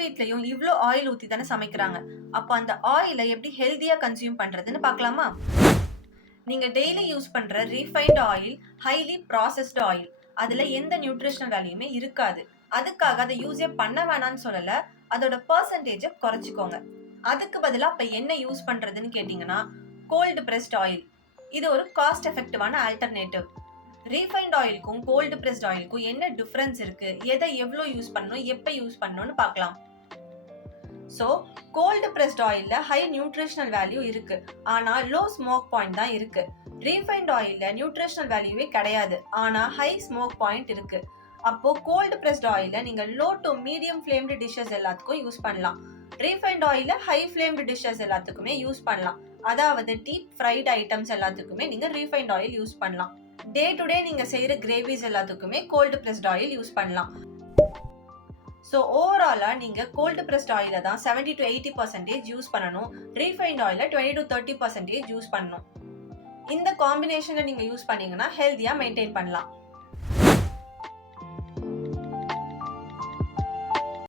வீட்லயும் இவ்வளோ ஆயில் ஊத்தி தானே சமைக்கிறாங்க. அப்போ அந்த ஆயிலை எப்படி ஹெல்தியா கன்சியூம் பண்றதுன்னு பார்க்கலாமா? நீங்க டெய்லி யூஸ் பண்ற refined oil highly processed oil அதுல எந்த நியூட்ரிஷனல் வேல்யூமே இருக்காது. அதுக்காக அதை யூஸே பண்ண வேணாம்னு சொல்லல அதோட பர்சன்டேஜை குறைச்சிக்கோங்க. அதுக்கு பதிலாக இப்ப என்ன யூஸ் பண்றதுன்னு கேட்டீங்கன்னா கோல்டு பிரஸ்ட் ஆயில் இது ஒரு காஸ்ட் எஃபெக்டிவான ஆல்டர்னேட்டிவ் ரீஃபைண்ட் ஆயிலுக்கும் கோல்டு பிரஸ்ட் ஆயிலுக்கும் என்ன டிஃபரன்ஸ் இருக்கு? எதை எவ்வளோ யூஸ் பண்ணணும்? எப்போ யூஸ் பண்ணணும்னு பார்க்கலாம். ஸோ கோல்டு ப்ரெஸ்ட் ஆயிலில் ஹை நியூட்ரிஷனல் வேல்யூ இருக்கு. ஆனால் லோ ஸ்மோக் பாயிண்ட் தான் இருக்கு. ரீஃபைண்ட் ஆயிலில் நியூட்ரிஷனல் வேல்யூவே கிடையாது. ஆனால் ஹை ஸ்மோக் பாயிண்ட் இருக்கு. அப்போ கோல்டு ப்ரெஸ்ட் ஆயிலில் நீங்கள் low to medium flamed dishes எல்லாத்துக்கும் யூஸ் பண்ணலாம். ரீஃபைண்ட் ஆயிலில் ஹை ஃப்ளேம்டு டிஷ்ஷஸ் எல்லாத்துக்குமே யூஸ் பண்ணலாம். அதாவது டீப் ஃப்ரைட் ஐட்டம்ஸ் எல்லாத்துக்குமே நீங்கள் ரீஃபைண்ட் ஆயில் யூஸ் பண்ணலாம். டே டு டே நீங்கள் செய்கிற கிரேவிஸ் எல்லாத்துக்குமே கோல்டு ப்ரெஸ்ட் ஆயில் யூஸ் பண்ணலாம். ஸோ ஓவராலாக நீங்கள் கோல்டு ப்ரெஸ்ட் ஆயிலை தான் seventy to eighty percentage use பண்ணணும். ரீஃபைண்ட் ஆயிலை twenty to thirty percentage use பண்ணணும். இந்த காம்பினேஷனை நீங்கள் யூஸ் பண்ணீங்கன்னா ஹெல்த்தியாக மெயின்டைன் பண்ணலாம்.